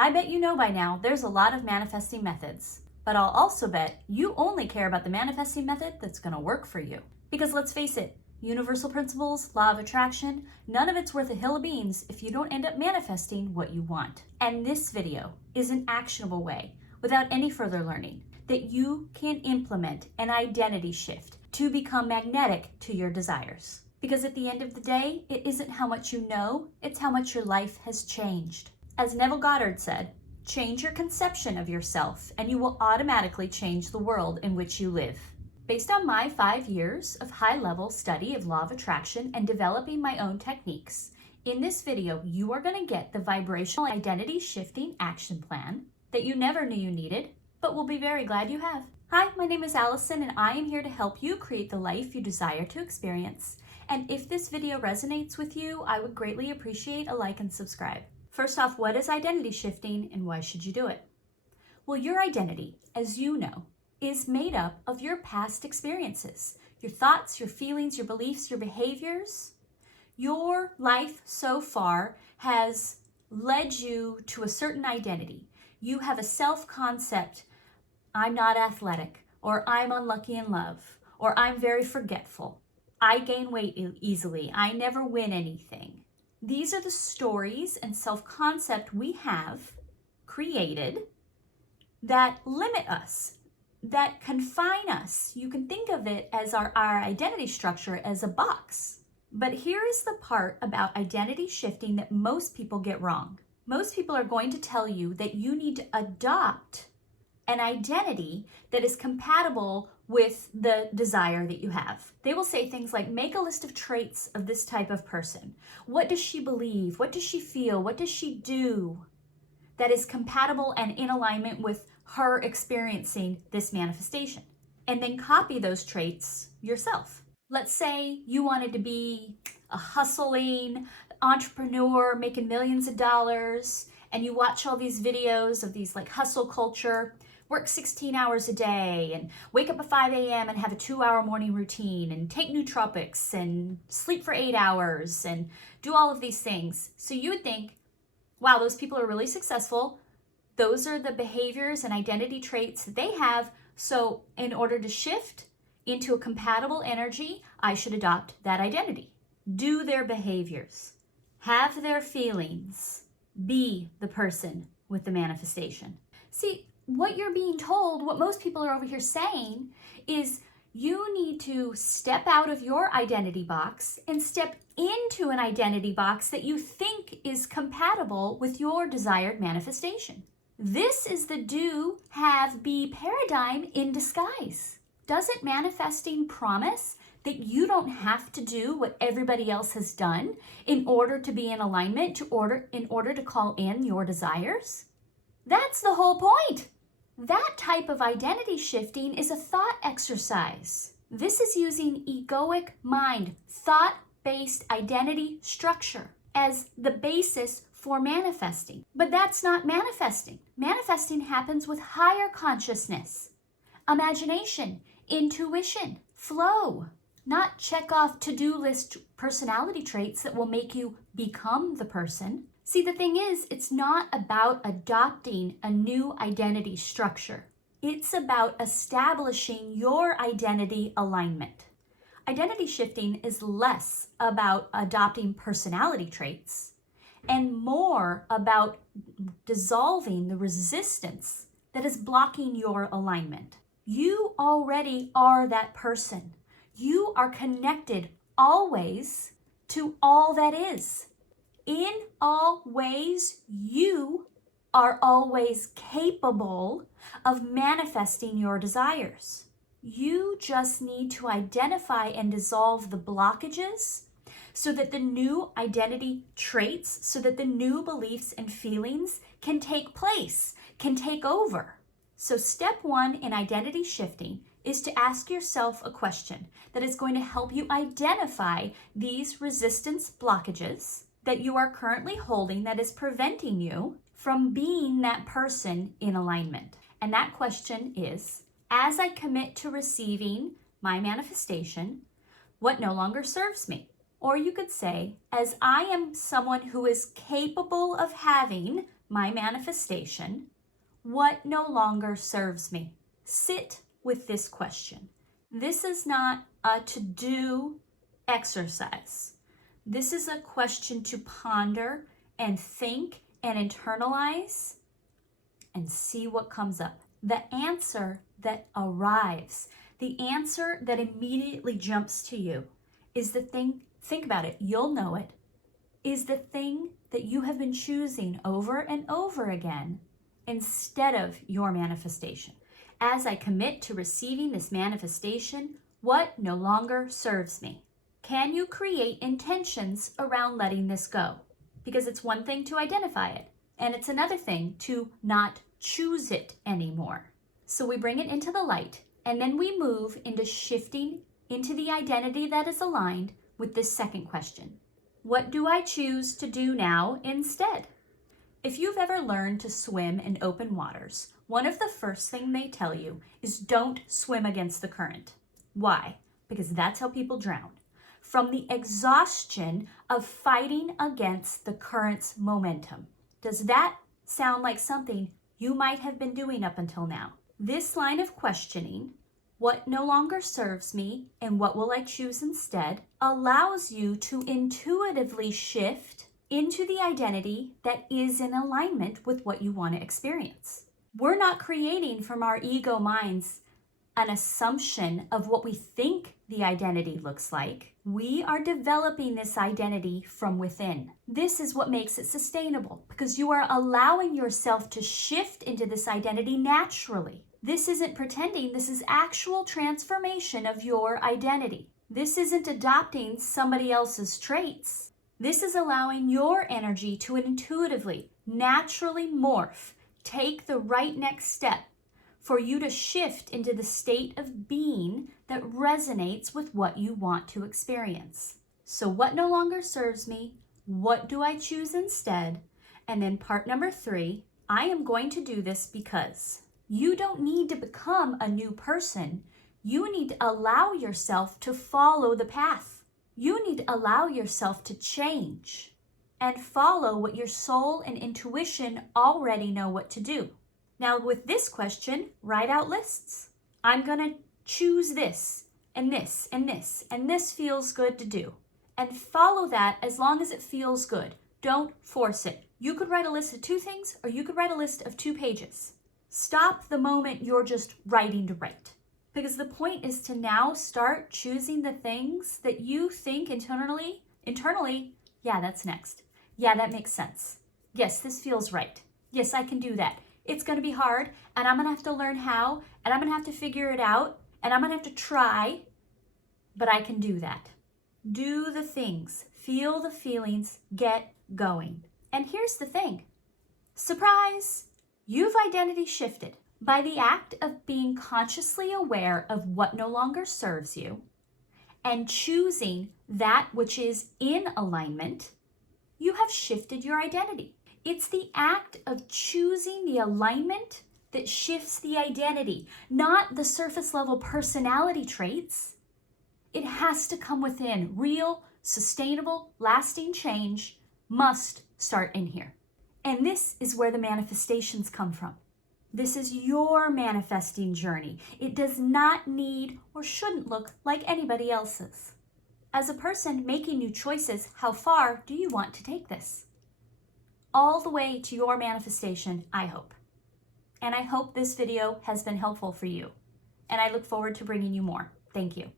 I bet you know by now there's a lot of manifesting methods, but I'll also bet you only care about the manifesting method that's going to work for you. Because let's face it, universal principles, law of attraction, none of it's worth a hill of beans if you don't end up manifesting what you want. And this video is an actionable way, without any further learning, that you can implement an identity shift to become magnetic to your desires. Because at the end of the day, it isn't how much you know, it's how much your life has changed. As Neville Goddard said, change your conception of yourself and you will automatically change the world in which you live. Based on my 5 years of high-level study of law of attraction and developing my own techniques, in this video, you are going to get the vibrational identity shifting action plan that you never knew you needed, but will be very glad you have. Hi, my name is Allison and I am here to help you create the life you desire to experience. And if this video resonates with you, I would greatly appreciate a like and subscribe. First off, what is identity shifting and why should you do it? Well, your identity, as you know, is made up of your past experiences, your thoughts, your feelings, your beliefs, your behaviors. Your life so far has led you to a certain identity. You have a self-concept, I'm not athletic, or I'm unlucky in love, or I'm very forgetful. I gain weight easily. I never win anything. These are the stories and self-concept we have created that limit us, that confine us. You can think of it as our identity structure as a box. But here is the part about identity shifting that most people get wrong. Most people are going to tell you that you need to adopt an identity that is compatible with the desire that you have. They will say things like, make a list of traits of this type of person. What does she believe? What does she feel? What does she do that is compatible and in alignment with her experiencing this manifestation? And then copy those traits yourself. Let's say you wanted to be a hustling entrepreneur making millions of dollars, and you watch all these videos of these like hustle culture, work 16 hours a day and wake up at 5 a.m. and have a 2-hour morning routine and take nootropics and sleep for 8 hours and do all of these things. So you would think, wow, those people are really successful. Those are the behaviors and identity traits that they have. So in order to shift into a compatible energy, I should adopt that identity. Do their behaviors, have their feelings, be the person with the manifestation. See, what you're being told, what most people are over here saying, is you need to step out of your identity box and step into an identity box that you think is compatible with your desired manifestation. This is the do, have, be paradigm in disguise. Doesn't manifesting promise that you don't have to do what everybody else has done in order to be in alignment, in order to call in your desires? That's the whole point. That type of identity shifting is a thought exercise. This is using egoic mind, thought-based identity structure as the basis for manifesting. But that's not manifesting. Manifesting happens with higher consciousness, imagination, intuition, flow, not check off to-do list personality traits that will make you become the person. See, the thing is, it's not about adopting a new identity structure. It's about establishing your identity alignment. Identity shifting is less about adopting personality traits and more about dissolving the resistance that is blocking your alignment. You already are that person. You are connected always to all that is. In all ways, you are always capable of manifesting your desires. You just need to identify and dissolve the blockages so that the new identity traits, so that the new beliefs and feelings can take place, can take over. So step 1 in identity shifting is to ask yourself a question that is going to help you identify these resistance blockages that you are currently holding that is preventing you from being that person in alignment. And that question is, as I commit to receiving my manifestation, what no longer serves me? Or you could say, as I am someone who is capable of having my manifestation, what no longer serves me? Sit with this question. This is not a to-do exercise. This is a question to ponder and think and internalize and see what comes up. The answer that arrives, the answer that immediately jumps to you is the thing, think about it, you'll know it, is the thing that you have been choosing over and over again instead of your manifestation. As I commit to receiving this manifestation, what no longer serves me? Can you create intentions around letting this go? Because it's one thing to identify it, and it's another thing to not choose it anymore. So we bring it into the light, and then we move into shifting into the identity that is aligned with this second question. What do I choose to do now instead? If you've ever learned to swim in open waters, one of the first things they tell you is don't swim against the current. Why? Because that's how people drown. From the exhaustion of fighting against the current's momentum. Does that sound like something you might have been doing up until now? This line of questioning, what no longer serves me and what will I choose instead, allows you to intuitively shift into the identity that is in alignment with what you want to experience. We're not creating from our ego minds an assumption of what we think the identity looks like. We are developing this identity from within. This is what makes it sustainable because you are allowing yourself to shift into this identity naturally. This isn't pretending, this is actual transformation of your identity. This isn't adopting somebody else's traits. This is allowing your energy to intuitively, naturally morph, take the right next step for you to shift into the state of being that resonates with what you want to experience. So what no longer serves me? What do I choose instead? And then part number 3, I am going to do this because you don't need to become a new person. You need to allow yourself to follow the path. You need to allow yourself to change and follow what your soul and intuition already know what to do. Now with this question, write out lists. I'm gonna choose this and this and this, and this feels good to do. And follow that as long as it feels good. Don't force it. You could write a list of 2 things, or you could write a list of 2 pages. Stop the moment you're just writing to write. Because the point is to now start choosing the things that you think internally, yeah, that's next. Yeah, that makes sense. Yes, this feels right. Yes, I can do that. It's going to be hard, and I'm going to have to learn how, and I'm going to have to figure it out, and I'm going to have to try, but I can do that. Do the things, feel the feelings, get going. And here's the thing. Surprise! You've identity shifted. By the act of being consciously aware of what no longer serves you and choosing that which is in alignment, you have shifted your identity. It's the act of choosing the alignment that shifts the identity, not the surface level personality traits. It has to come within. Real, sustainable, lasting change must start in here. And this is where the manifestations come from. This is your manifesting journey. It does not need or shouldn't look like anybody else's. As a person making new choices, how far do you want to take this? All the way to your manifestation, I hope. And I hope this video has been helpful for you. And I look forward to bringing you more. Thank you.